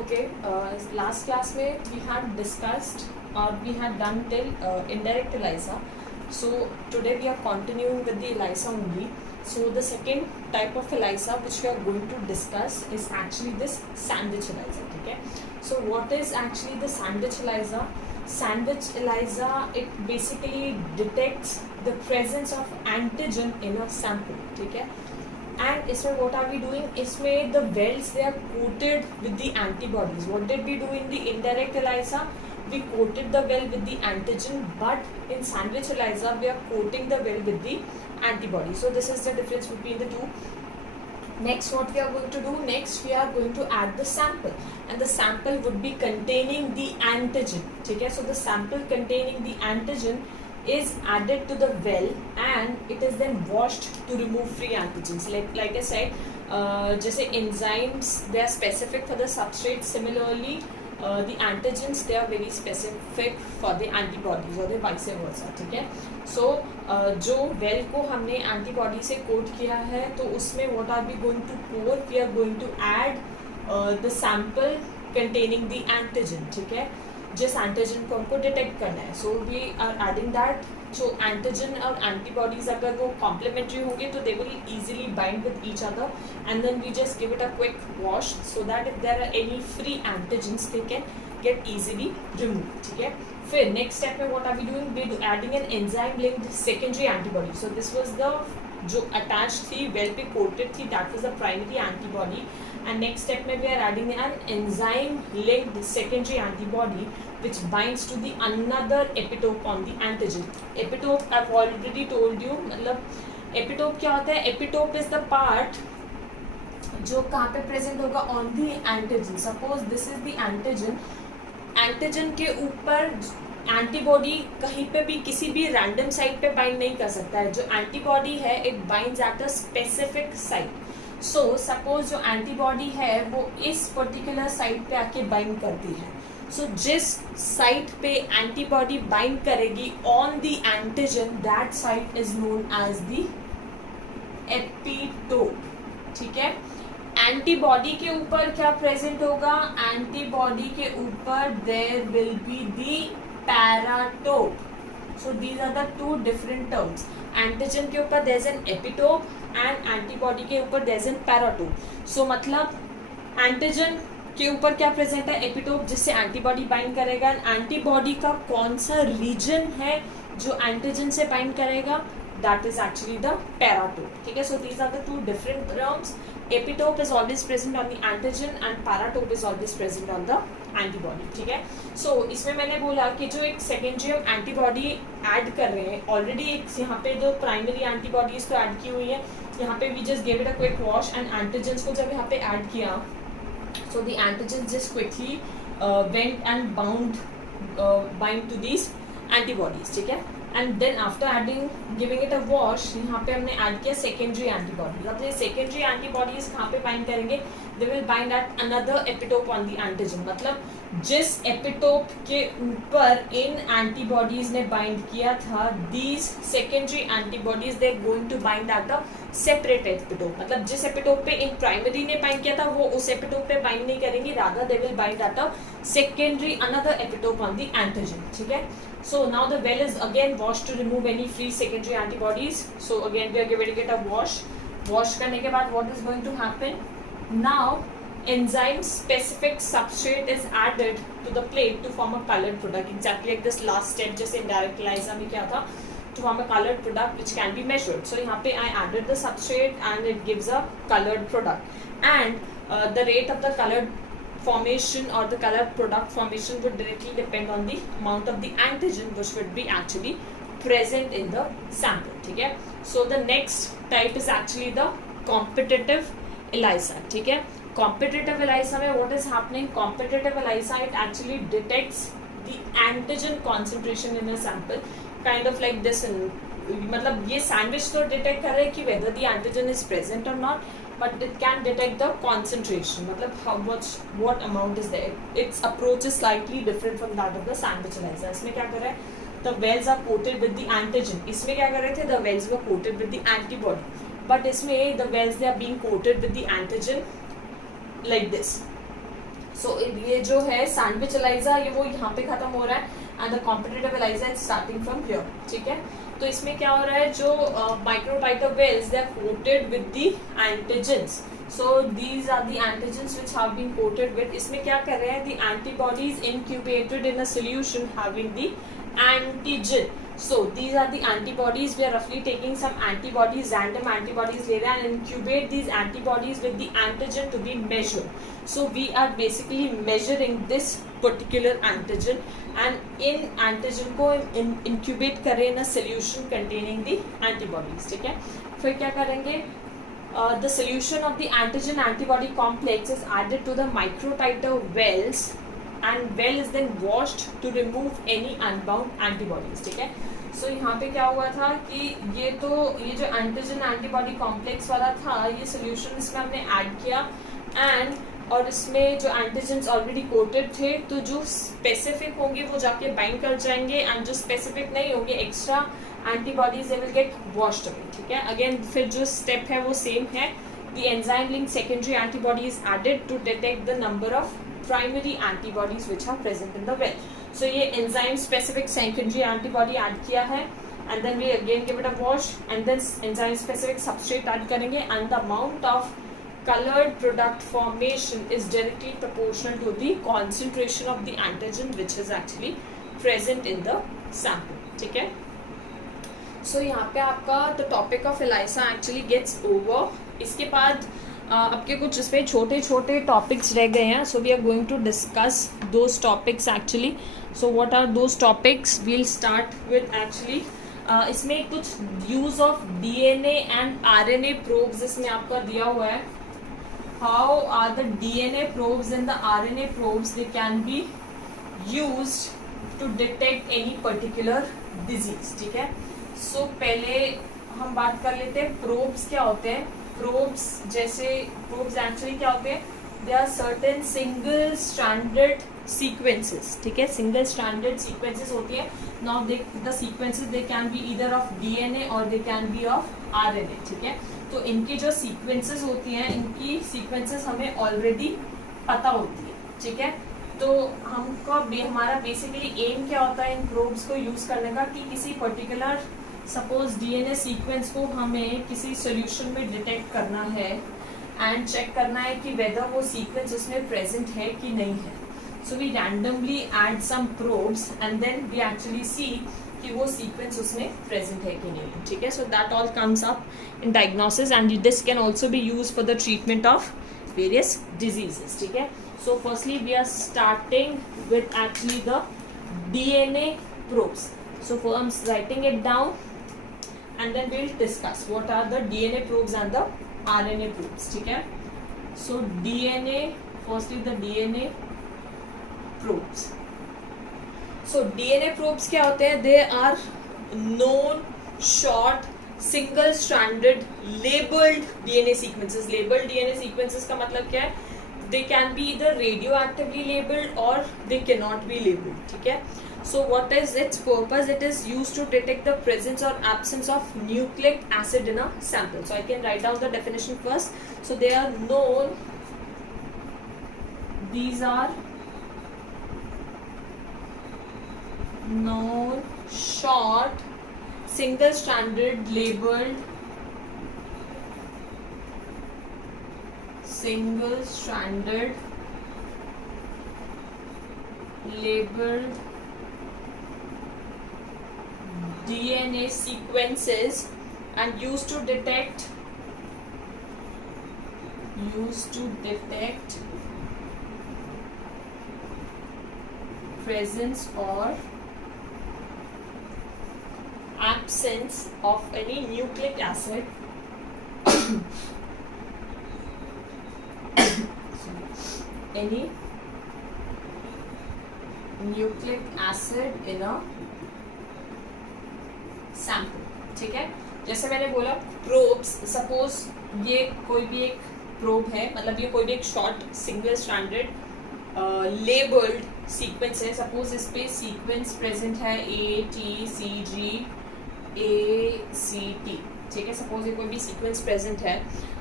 Okay, last class में we had discussed or we had done till indirect ELISA. So today we are continuing with the ELISA only. So the second type of ELISA which we are going to discuss is actually this sandwich ELISA. Okay. So what is actually the sandwich ELISA? Sandwich ELISA, it basically detects the presence of antigen in a sample. Okay. And इसमें what are we doing? इसमें the wells they are coated with the antibodies. What did we do in the indirect ELISA? We coated the well with the antigen, but in sandwich ELISA we are coating the well with the antibody. So this is the difference between the two. Next, what we are going to do? Next, we are going to add the sample, and the sample would be containing the antigen. Okay, so the sample containing the antigen is added to the well and it is then washed to remove free antigens. Like I said, जैसे enzymes they are specific for the substrate. Similarly, the antigens they are very specific for the antibodies or the vice versa. ठीक है. So जो well को हमने antibody से coat किया है तो उसमें what are we going to pour? We are going to add the sample containing the antigen. ठीक है. जिस एंटीजन को हमको डिटेक्ट करना है. So we are adding that. जो एंटीजन और एंटीबॉडीज अगर वो कॉम्प्लीमेंट्री होंगे तो they will easily bind with each other and then we just give it a quick wash so that if there are any free antigens they can get easily remove. ठीक है. फिर next step में what are we doing? We adding an enzyme linked secondary antibody. So this was the जो attach थी well पे coated थी that was the primary antibody. And next step में we are adding an enzyme linked secondary antibody which binds to the another epitope on the antigen. Epitope I've already told you. मतलब epitope क्या होता है? Epitope is the part जो कहाँ पे present होगा on the antigen. Suppose this is the antigen. Antigen के ऊपर एंटीबॉडी कहीं पे भी किसी भी रैंडम साइट पे बाइंड नहीं कर सकता है. जो एंटीबॉडी है it binds at a specific site. So suppose जो एंटीबॉडी है वो इस पर्टिकुलर साइट पे आके बाइंड करती है. सो जिस साइट पे एंटीबॉडी बाइंड करेगी on the antigen that site is known as the epitope. ठीक है. एंटीबॉडी के ऊपर क्या प्रेजेंट होगा? एंटीबॉडी के ऊपर there will be the paratope. So these are the two different terms. Antigen के ऊपर there is an epitope and antibody के ऊपर there is an paratope. So मतलब एंटीजन के ऊपर क्या प्रेजेंट है? एपिटोप जिससे एंटीबॉडी बाइंड करेगा. एंटीबॉडी का कौन सा रीजन है जो एंटीजन से बाइंड करेगा? That is actually the paratope. ठीक है. So these are the two different terms. Epitope is always present on the antigen and paratope is always present on the antibody. ठीक है. So इसमें मैंने बोला कि जो एक सेकेंडरी हम एंटीबॉडी ऐड कर रहे हैं ऑलरेडी एक यहाँ पे जो प्राइमरी एंटीबॉडीज तो ऐड की हुई है. यहाँ पे we just give it a quick wash and antigens को जब यहाँ पे ऐड किया so the antigens just quickly went and bind to these antibodies. ठीक है. And then after adding giving it a wash यहाँ पे हमने ऐड किया सेकेंडरी एंटीबॉडीज. अब ये सेकेंडरी एंटीबॉडीज कहाँ पे बाइंड करेंगे? They will bind at another epitope on the antigen. मतलब जिस एपिटोप के ऊपर इन एंटीबॉडीज ने बाइंड किया था these secondary antibodies they going to bind at a separate epitope. मतलब जिस एपिटोप पे इन प्राइमरी ने बाइंड किया था वो उस एपिटोप पे बाइंड नहीं करेंगी, rather they will bind at a secondary another epitope on the antigen. ठीक है. So now the well is again washed to remove any free secondary antibodies. So again we are giving it a wash. Wash करने के बाद what is going to happen? Now enzyme specific substrate is added to the plate to form a colored product. Exactly like this last step जैसे indirect ELISA में क्या था? To form a colored product which can be measured. So यहाँ पे I added the substrate and it gives a colored product. And the rate of the colored formation or the color product formation would directly depend on the amount of the antigen which would be actually present in the sample. ठीक है. So the next type is actually the competitive ELISA. ठीक है. Competitive ELISA में what is happening? Competitive ELISA it actually detects the antigen concentration in a sample kind of like this. मतलब ये sandwich तो detect कर रहे हैं कि whether the antigen is present or not, but it can detect the concentration. मतलब how much, what amount is there. Its approach is slightly different from that of the sandwich ELISA. इसमें क्या कर रहा है? The wells are coated with the antigen. इसमें क्या कर रहे थे? The wells were coated with the antibody. But इसमें the wells they are being coated with the antigen like this. सो ये जो है सैंडविच एलाइजा ये वो यहाँ पे खत्म हो रहा है and the competitive ELISA is starting from here, ठीक है। तो इसमें क्या हो रहा है, जो microtitre Wales they are coated with the antigens, so these are the antigens which have been coated with. इसमें क्या कर रहे हैं, the antibodies incubated in a solution having the antigen, so these are the antibodies. We are roughly taking some antibodies, random antibodies ले रहे हैं and incubate these antibodies with the antigen to be measured. So we are basically measuring this particular antigen and in antigen को incubate करें in a solution containing the antibodies, ठीक है। फिर क्या करेंगे, the solution of the antigen antibody complex is added to the microtiter wells and well is then washed to remove any unbound antibodies, ठीक है। सो यहाँ पे क्या हुआ था कि ये जो एंटीजन एंटीबॉडी कॉम्प्लेक्स वाला था ये सोल्यूशन इसमें हमने ऐड किया एंड और इसमें जो एंटीजेंस ऑलरेडी कोटेड थे तो जो स्पेसिफिक होंगे वो जाके बाइंड कर जाएंगे एंड जो स्पेसिफिक नहीं होंगे extra antibodies they will get washed away, ठीक है। अगेन फिर जो स्टेप है वो सेम है, the enzyme link secondary antibody is added to detect the number of primary antibodies which are present in the well. So ये enzyme specific secondary antibody add किया है and then we again give it a wash and then enzyme specific substrate add करेंगे and the amount of colored product formation is directly proportional to the concentration of the antigen which is actually present in the sample, ठीक है। So यहाँ पे आपका the topic of ELISA actually gets over। इसके बाद आपके कुछ इसमें छोटे छोटे टॉपिक्स रह गए हैं, so we are going to discuss those topics actually. So what are those topics, we'll start with actually इसमें कुछ use of DNA and RNA probes इसमें आपका दिया हुआ है। How are the DNA probes and the RNA probes they can be used to detect any particular disease, ठीक है। सो पहले हम बात कर लेते हैं प्रोब्स क्या होते हैं। प्रोब्स एक्चुअली क्या होते हैं, they are certain single stranded sequences, ठीक है। सिंगल स्ट्रैंडेड सीक्वेंसेस होती है। Now the sequences they can be either of DNA और they can be of RNA, ठीक है। तो इनकी जो सीक्वेंसेस होती हैं इनकी सीक्वेंसेस हमें ऑलरेडी पता होती है, ठीक है। तो हमारा बेसिकली एम क्या होता है इन प्रोब्स को यूज करने का कि किसी पर्टिकुलर सपोज डीएनए सीक्वेंस को हमें किसी सॉल्यूशन में डिटेक्ट करना है एंड चेक करना है कि वेदर वो सीक्वेंस उसमें प्रेजेंट है कि नहीं है। So we randomly add some probes and then we actually see कि वो सीक्वेंस उसमें प्रेजेंट है कि नहीं, ठीक है। So that all comes up in diagnosis and this can also be use for the treatment of various diseases, ठीक है। So firstly we are starting with actually the DNA probes. So for I am writing it down and then we'll discuss what are the DNA probes and the RNA probes, ठीक है। So DNA, firstly the DNA probes. So DNA probes क्या होते हैं, they are known short single stranded labeled DNA sequences. Labeled DNA sequences का मतलब क्या है, they can be either radioactively labeled or they cannot be labeled, ठीक है। So what is its purpose? It is used to detect the presence or absence of nucleic acid in a sample. So I can write down the definition first. So they are known, these are known short single stranded labeled DNA sequences and used to detect presence or absence of any nucleic acid any nucleic acid in a sample, ठीक है। जैसे मैंने बोला probes, suppose ये कोई भी एक probe है, मतलब ये कोई भी एक short single stranded labelled sequence है। सपोज इस पे सीक्वेंस प्रेजेंट है ATCG ACT, ठीक है। सपोज ये कोई भी सीक्वेंस प्रेजेंट है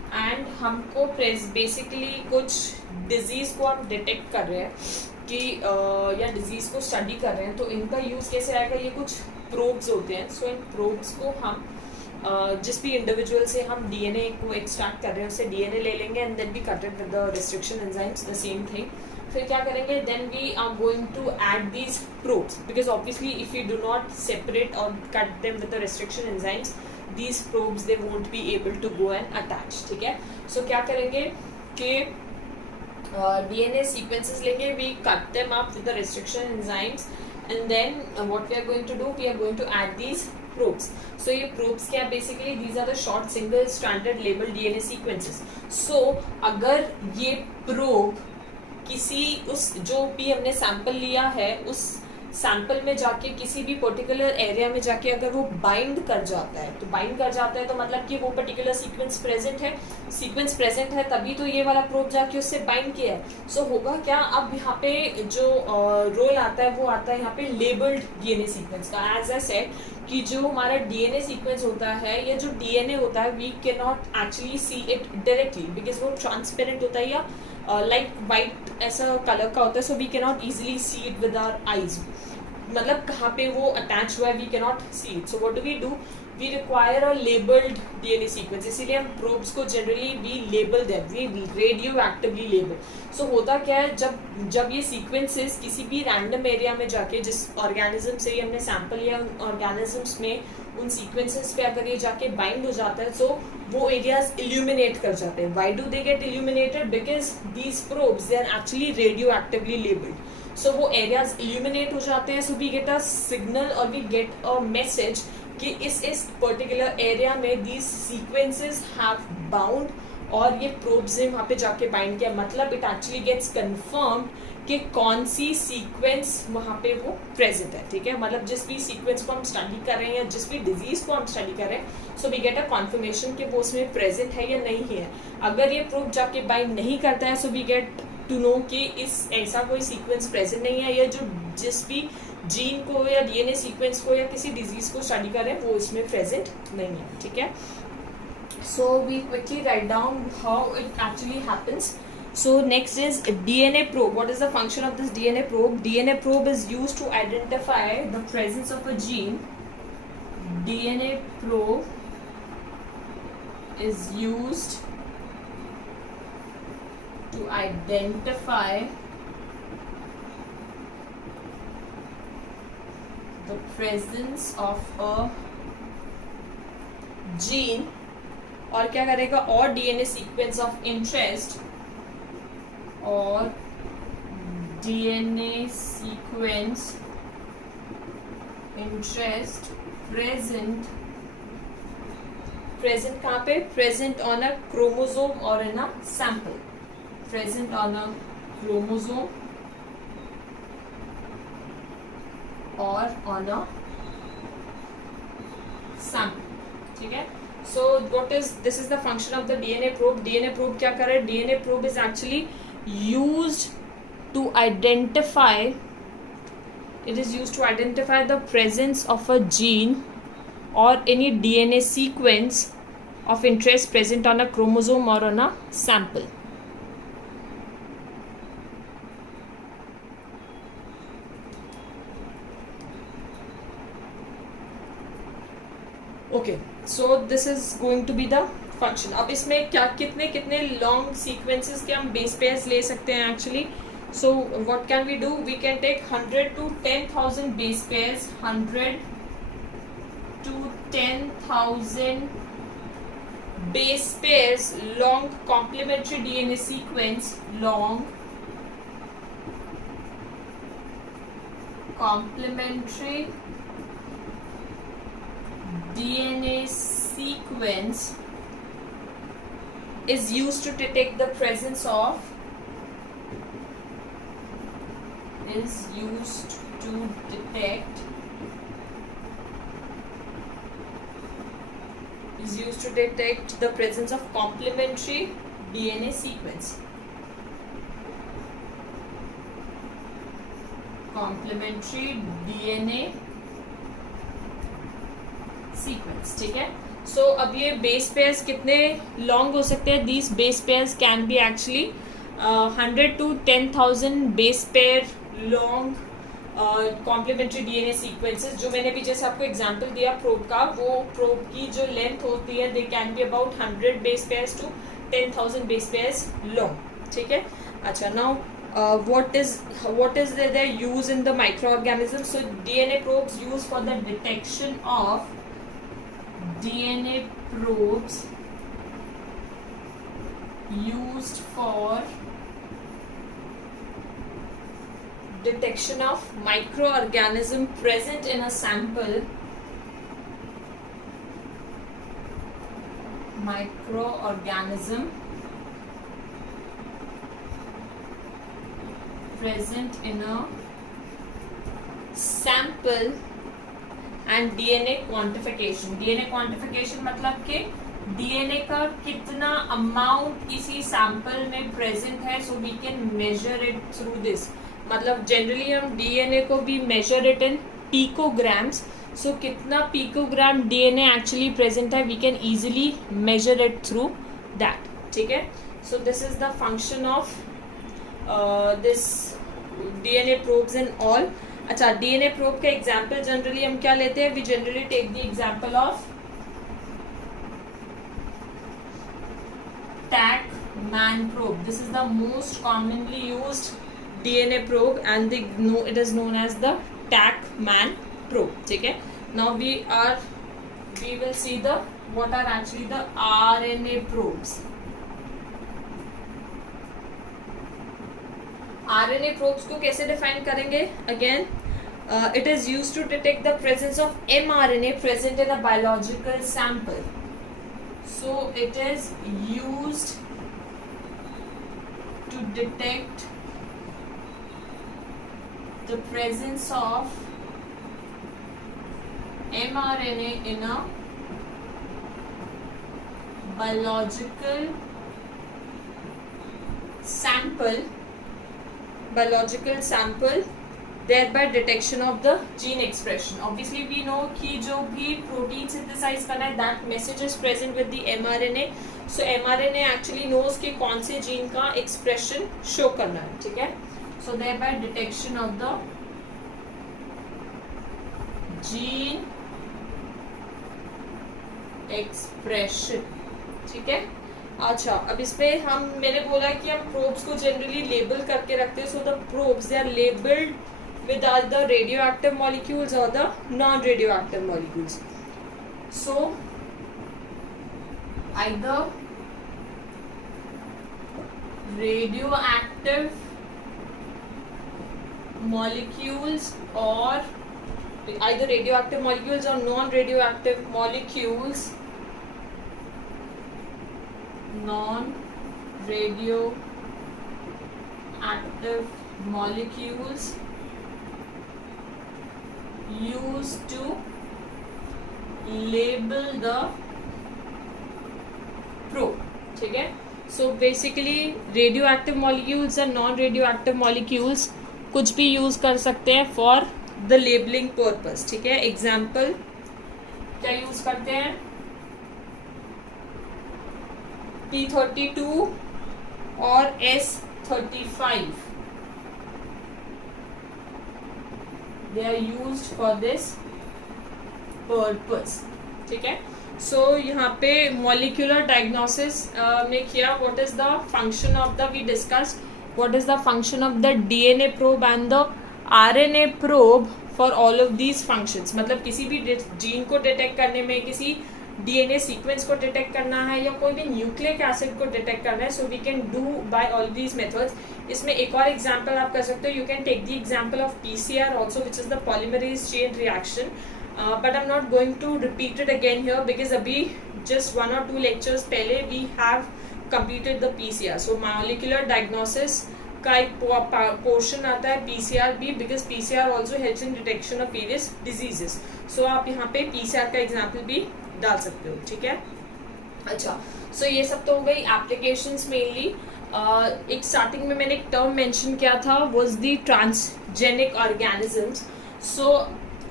एंड हमको बेसिकली कुछ डिजीज को हम डिटेक्ट कर रहे हैं कि या डिजीज को स्टडी कर रहे हैं, तो इनका यूज कैसे आएगा, ये कुछ प्रोब्स होते हैं. सो इन प्रोब्स को हम जिस भी इंडिविजुअल से हम डीएनए को एक्सट्रैक्ट कर रहे हैं उससे डीएनए ले लेंगे and then B cut it with the restriction enzymes, the same thing. फिर क्या करेंगे, then we are going to add these probes, because obviously if you do not separate और cut them with the restriction enzymes, these probes they won't be able to go and attach. ठीक है. So क्या करेंगे कि DNA sequences लेंगे, we cut them up with the restriction enzymes and then what we are going to do, we are going to add these probes. So ये probes क्या basically these are the short single stranded labeled DNA sequences. So अगर ये probe किसी उस जो भी हमने sample लिया है उस सैंपल में जाके किसी भी पर्टिकुलर एरिया में जाके अगर वो बाइंड कर जाता है, तो बाइंड कर जाता है तो मतलब कि वो पर्टिकुलर सीक्वेंस प्रेजेंट है, तभी तो ये वाला प्रोब जाके उससे बाइंड किया है. सो होगा क्या, अब यहाँ पे जो रोल आता है वो आता है यहाँ पे लेबल्ड डीएनए सीक्वेंस का. एज आई सेड कि जो हमारा डीएनए सीक्वेंस होता है या जो डीएनए होता है, we can not actually see it directly because वो ट्रांसपेरेंट होता है या लाइक वाइट ऐसा कलर का होता है. So we can not easily see it with our eyes, मतलब कहाँ पे वो अटैच हुआ है we can not see it. So what do, we require a labelled DNA sequence. इसीलिए हम प्रोब्स को generally we label them, V radio actively label. सो होता क्या है, जब ये सीक्वेंसेस किसी भी रैंडम एरिया में जाके जिस ऑर्गेनिज्म से ये हमने सैंपल लिया उन ऑर्गेनिजम्स में उन सीक्वेंसेस पे अगर ये जाके बाइंड हो जाता है, सो वो एरियाज इल्यूमिनेट कर जाते हैं. Why do they get illuminated, because these probes they are actually radio actively labelled. सो वो एरियाज इल्यूमिनेट हो जाते हैं. So we get a signal और वी गेट अ मैसेज कि इस पर्टिकुलर एरिया में दीज सीक्वेंसेस हैव बाउंड और ये प्रोब्स ने वहाँ पे जाके बाइंड किया. मतलब इट एक्चुअली गेट्स कन्फर्म्ड कि कौन सी सीक्वेंस वहाँ पे वो प्रेजेंट है. ठीक है, मतलब जिस भी सीक्वेंस को हम स्टडी कर रहे हैं या जिस भी डिजीज को हम स्टडी कर रहे हैं, so we get a confirmation कि वो उसमें प्रेजेंट है या नहीं है. अगर ये प्रोब जाके बाइंड नहीं करता है, so we get to know कि इस ऐसा कोई सीक्वेंस प्रेजेंट नहीं है, या जो जिस भी जीन को या डीएनए सीक्वेंस को या किसी डिजीज को स्टडी कर रहे हैं वो इसमें प्रेजेंट नहीं है. ठीक है. So we quickly write down how it actually happens. So next is DNA probe. What is the function of this DNA probe? DNA probe is used to identify the presence of a gene. DNA probe is used to identify the presence of a gene. और क्या करेगा, और DNA sequence of interest और DNA sequence interest present कहाँ पे, present on a chromosome और इन a sample. Present on a chromosome और on a sample. ठीक है. So this is the function of the DNA probe. DNA probe क्या कर रहा है, DNA probe is actually used to identify, it is used to identify the presence of a gene or any DNA sequence of interest present on a chromosome or on a sample. Okay, so this is going to be the function. अब इसमें क्या कितने long sequences के हम base pairs ले सकते हैं actually. So what can we do, we can take 100 to 10,000 base pairs, 100 to 10,000 base pairs, long complementary DNA sequence, long complementary DNA sequence is used to detect the presence of the presence of complementary DNA sequence. Complementary DNA sequence. ठीक है. सो अब ये base pairs कितने long हो सकते हैं? These base pairs can be actually 100 to 10,000 base pair long complementary DNA sequences. जो मैंने भी जैसे आपको एग्जांपल दिया प्रोब का, वो प्रोब की जो लेंथ होती है they can be about 100 base pairs to 10,000 base pairs long. ठीक है. अच्छा, now what is their use in the microorganism? So DNA probes used for the detection of DNA probes used for detection of microorganism present in a sample. Microorganism present in a sample and DNA quantification. DNA quantification मतलब कि DNA का कितना amount किसी sample में present है, so we can measure it through this. मतलब generally हम DNA को भी मेजर इट इन पिकोग्राम्स. सो कितना पिकोग्राम DNA एक्चुअली प्रेजेंट है, we can easily measure it through that. ठीक है. So this is the function of this DNA probes and all. अच्छा, DNA probe का एग्जाम्पल जनरली हम क्या लेते हैं? We generally take the example of TaqMan probe. This is the most commonly used DNA probe and it is known as the TaqMan probe. ठीक है. Now we will see what are actually the RNA probes. RNA probes को कैसे define करेंगे? Again, it is used to detect the presence of mRNA present in a biological sample. So it is used to detect the presence of mRNA in a biological sample, thereby detection of the gene expression. Obviously we know कि जो भी protein synthesize करना है, that message is present with the mRNA. So mRNA actually knows कि कौन से gene का expression show करना है. ठीक है. So thereby detection of the gene expression. ठीक है. अच्छा, अब इसमें मैंने बोला कि हम प्रोब्स को जनरली लेबल करके रखते हैं. So the probes they are labelled with either radioactive molecules or the non-radioactive molecules. So either radioactive molecules or non-radioactive molecules, used to label the probe. ठीक है. So basically radioactive molecules और non-radioactive molecules कुछ भी use कर सकते हैं for the labeling purpose. ठीक है. एग्जाम्पल क्या यूज करते हैं? P32 और S35. They are used for this purpose. ठीक है. So यहाँ पे molecular diagnosis में किया. What is the function of the, we discussed what is the function of the DNA probe and the RNA probe for all of these functions. मतलब किसी भी gene को डिटेक्ट करने में, किसी DNA सीक्वेंस को डिटेक्ट करना है, या कोई भी न्यूक्लिक एसिड को डिटेक्ट करना है, so we can do by all these methods. इसमें एक और एग्जांपल आप कर सकते हो. You can take the example of PCR also, which is the polymerase chain reaction. But I am not going to repeat it again here because अभी just 1 or 2 lectures पहले we have completed the PCR. So molecular diagnosis का एक portion आता है PCR भी, because PCR also helps in detection of various diseases. सो आप यहाँ पे PCR का एग्जाम्पल भी डाल सकते हो. ठीक है. अच्छा, सो ये सब तो हो गई एप्लीकेशंस मेनली. एक स्टार्टिंग में मैंने एक टर्म मेंशन किया था, was the transgenic organisms. So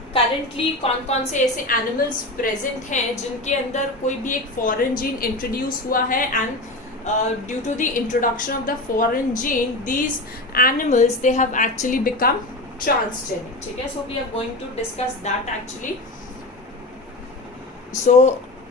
currently कौन कौन से ऐसे एनिमल्स प्रेजेंट हैं जिनके अंदर कोई भी एक फॉरेन जीन इंट्रोड्यूस हुआ है, and due to the introduction of the foreign gene these animals they have actually become transgenic. ठीक है, so we are going to discuss that actually. So